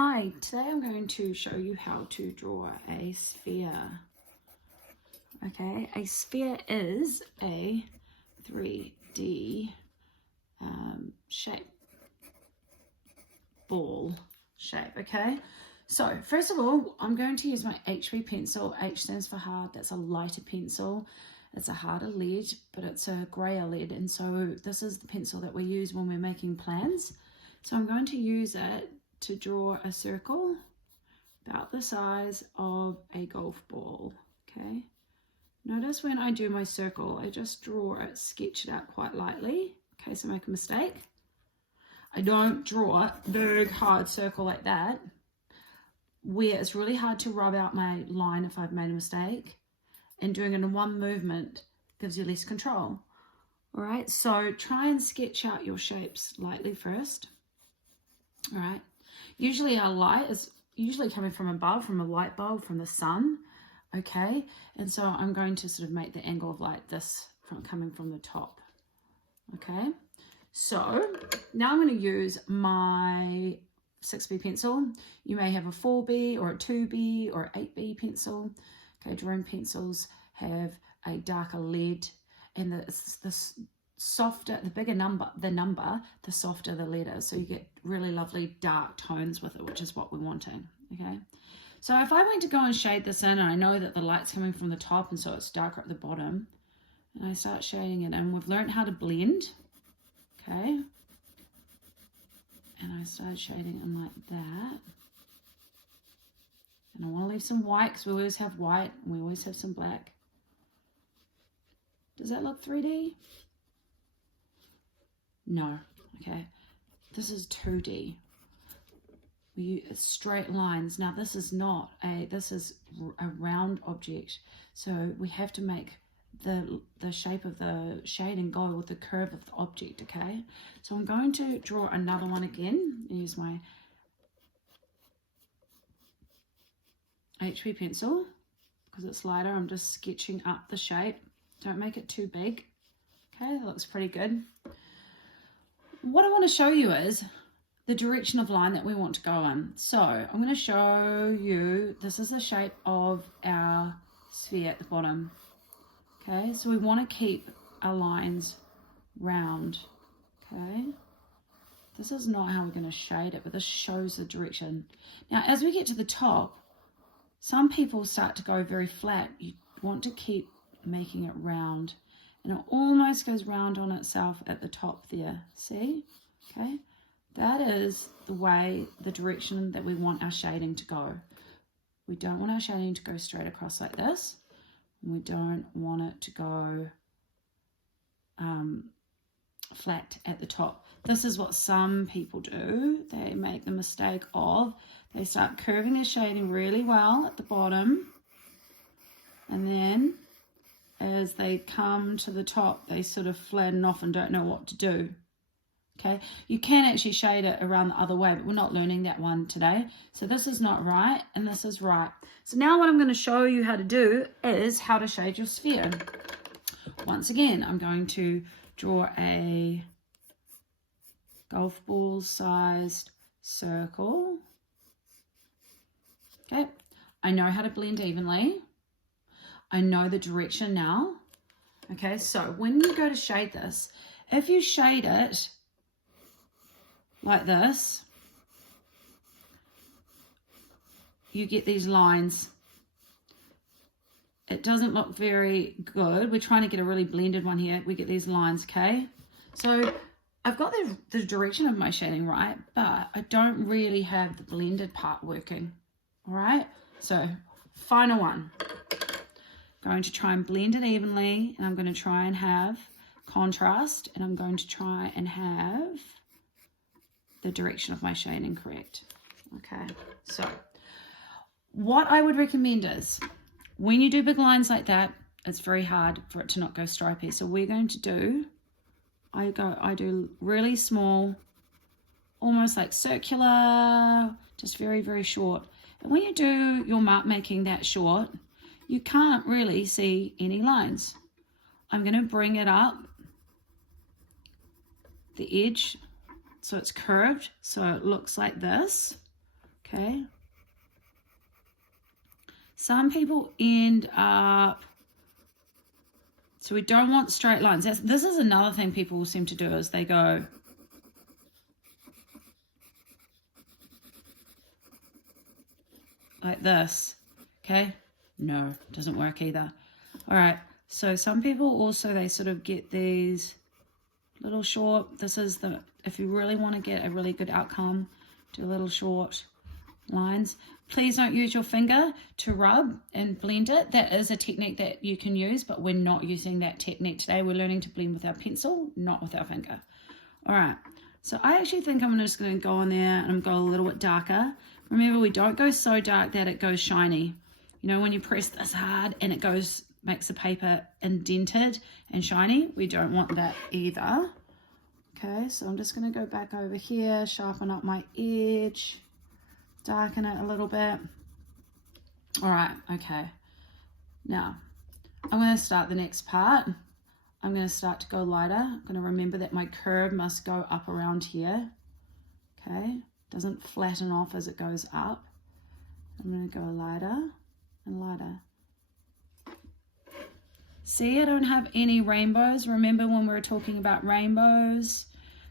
Hi, today I'm going to show you how to draw a sphere. Okay, a sphere is a 3D shape, ball shape, okay? So first of all, I'm going to use my HB pencil. H stands for hard, that's a lighter pencil. It's a harder lead, but it's a grayer lead, and so this is the pencil that we use when we're making plans. So I'm going to use it to draw a circle about the size of a golf ball, okay? Notice when I do my circle, I just draw it, sketch it out quite lightly in case I make a mistake. I don't draw a big hard circle like that, where it's really hard to rub out my line if I've made a mistake, and doing it in one movement gives you less control. All right, so try and sketch out your shapes lightly first. All right, usually our light is usually coming from above, from a light bulb, from the sun, okay? And so I'm going to sort of make the angle of light this coming from the top, okay? So now I'm going to use my 6B pencil. You may have a 4B or a 2B or an 8B pencil. Okay, drawing pencils have a darker lead, and the softer, the bigger the number, the softer the letter. So you get really lovely dark tones with it, which is what we're wanting, okay? So if I went to go and shade this in, and I know that the light's coming from the top, and so it's darker at the bottom, and I start shading it in, we've learned how to blend, okay? And I start shading in like that. And I want to leave some white, because we always have white, and we always have some black. Does that look 3D? No, okay. This is 2D. We use straight lines. Now this is not this is a round object. So we have to make the shape of the shading go with the curve of the object, okay? So I'm going to draw another one again. Use my HB pencil, because it's lighter. I'm just sketching up the shape. Don't make it too big. Okay, that looks pretty good. What I want to show you is the direction of line that we want to go in. So I'm going to show you, this is the shape of our sphere at the bottom. Okay, so we want to keep our lines round. Okay, this is not how we're going to shade it, but this shows the direction. Now as we get to the top, some people start to go very flat. You want to keep making it round, and it almost goes round on itself at the top there. See? Okay? That is the way, the direction that we want our shading to go. We don't want our shading to go straight across like this. We don't want it to go flat at the top. This is what some people do. They make the mistake of, they start curving their shading really well at the bottom, and then as they come to the top, they sort of flatten off and don't know what to do. Okay, you can actually shade it around the other way, but we're not learning that one today. So this is not right, and this is right. So now what I'm going to show you how to do is how to shade your sphere. Once again, I'm going to draw a golf ball sized circle. Okay, I know how to blend evenly. I know the direction now. Okay, so when you go to shade this, if you shade it like this, you get these lines. It doesn't look very good. We're trying to get a really blended one here. We get these lines, okay? So I've got the direction of my shading right, but I don't really have the blended part working, all right? So final one. Going to try and blend it evenly, and I'm going to try and have contrast, and I'm going to try and have the direction of my shading correct. Okay, so what I would recommend is, when you do big lines like that, it's very hard for it to not go stripy. So we're going to do, I do really small, almost like circular, just very, very short. And when you do your mark making that short, you can't really see any lines. I'm going to bring it up the edge so it's curved, so it looks like this. Okay. Some people end up, so we don't want straight lines. This is another thing people seem to do, is they go like this. Okay. No, doesn't work either. All right. So some people also, they sort of get these little short, this is the, if you really want to get a really good outcome, do little short lines. Please don't use your finger to rub and blend it. That is a technique that you can use, but we're not using that technique today. We're learning to blend with our pencil, not with our finger. All right, so I actually think I'm just going to go in there and go a little bit darker. Remember, we don't go so dark that it goes shiny. You know, when you press this hard and it goes, makes the paper indented and shiny, we don't want that either. Okay, so I'm just going to go back over here, sharpen up my edge, darken it a little bit. All right, okay. Now, I'm going to start the next part. I'm going to start to go lighter. I'm going to remember that my curve must go up around here. Okay, doesn't flatten off as it goes up. I'm going to go lighter and lighter. See, I don't have any rainbows. Remember when we were talking about rainbows?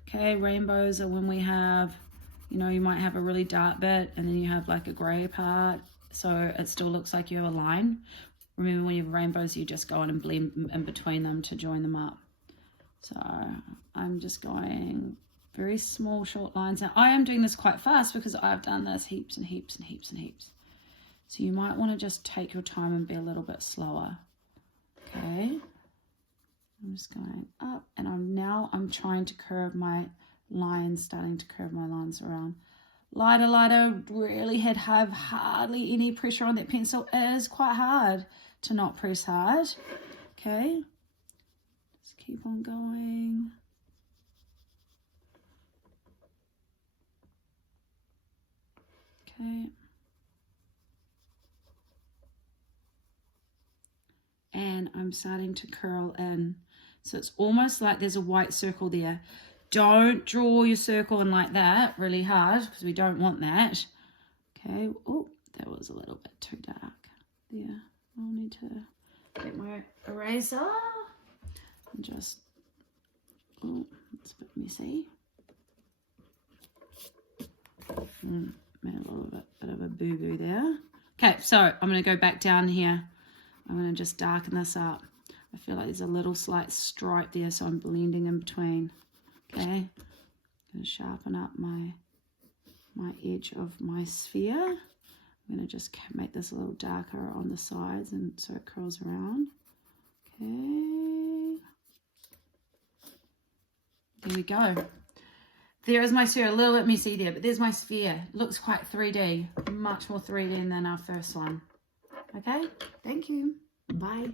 Okay, rainbows are when we have, you know, you might have a really dark bit and then you have like a grey part, so it still looks like you have a line. Remember, when you have rainbows, you just go in and blend in between them to join them up. So I'm just going very small, short lines. Now, I am doing this quite fast because I've done this heaps and heaps and heaps and heaps. So you might want to just take your time and be a little bit slower. Okay. I'm just going up, and I'm trying to curve my lines, starting to curve my lines around. Lighter, lighter, really have hardly any pressure on that pencil. It is quite hard to not press hard. Okay. Just keep on going. Okay. And I'm starting to curl in. So it's almost like there's a white circle there. Don't draw your circle in like that really hard, because we don't want that. Okay. Oh, that was a little bit too dark there. I'll need to get my eraser and just, oh, it's a bit messy. Made a little bit of a boo-boo there. Okay, so I'm going to go back down here. I'm going to just darken this up. I feel like there's a little slight stripe there, so I'm blending in between. Okay, I'm going to sharpen up my edge of my sphere. I'm going to just make this a little darker on the sides, and so it curls around. Okay, there we go. There is my sphere, a little bit messy there, but there's my sphere. It looks quite 3D, much more 3D than our first one. Okay, thank you. Bye.